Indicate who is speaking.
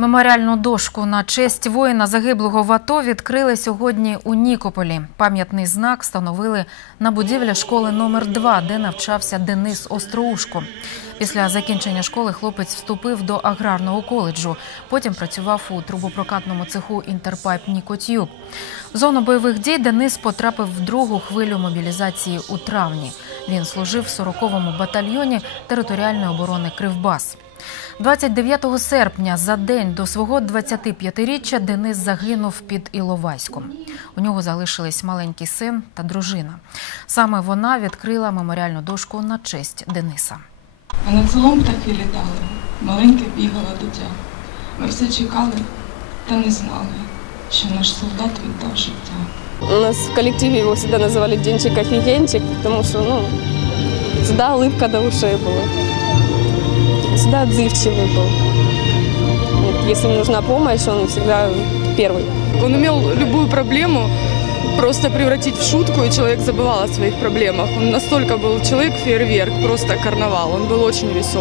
Speaker 1: Меморіальну дошку на честь воїна загиблого в АТО відкрили сьогодні у Нікополі. Пам'ятний знак встановили на будівлі школи номер 2 де навчався Денис Остроушко. Після закінчення школи хлопець вступив до аграрного коледжу. Потім працював у трубопрокатному цеху Інтерпайп Нікотюб. В зону бойових дій Денис потрапив в другу хвилю мобілізації у травні. Він служив в 40-му батальйоні територіальної оборони Кривбас. 29 серпня за день до свого 25-річчя Денис загинув під Іловайськом. У нього залишились маленький син та дружина. Саме вона відкрила меморіальну дошку на честь Дениса.
Speaker 2: А над селом птахи літали, маленьке бігало дитя. Ми все чекали та не знали, що наш солдат віддав життя.
Speaker 3: У нас в коллективе его всегда называли Денчик офигенчик, потому что, ну, всегда улыбка до ушей была. Всегда отзывчивый был. Вот, если нужна помощь, он всегда первый.
Speaker 4: Он умел любую проблему просто превратить в шутку, и человек забывал о своих проблемах. Он настолько был человек фейерверк, просто карнавал. Он был очень веселый.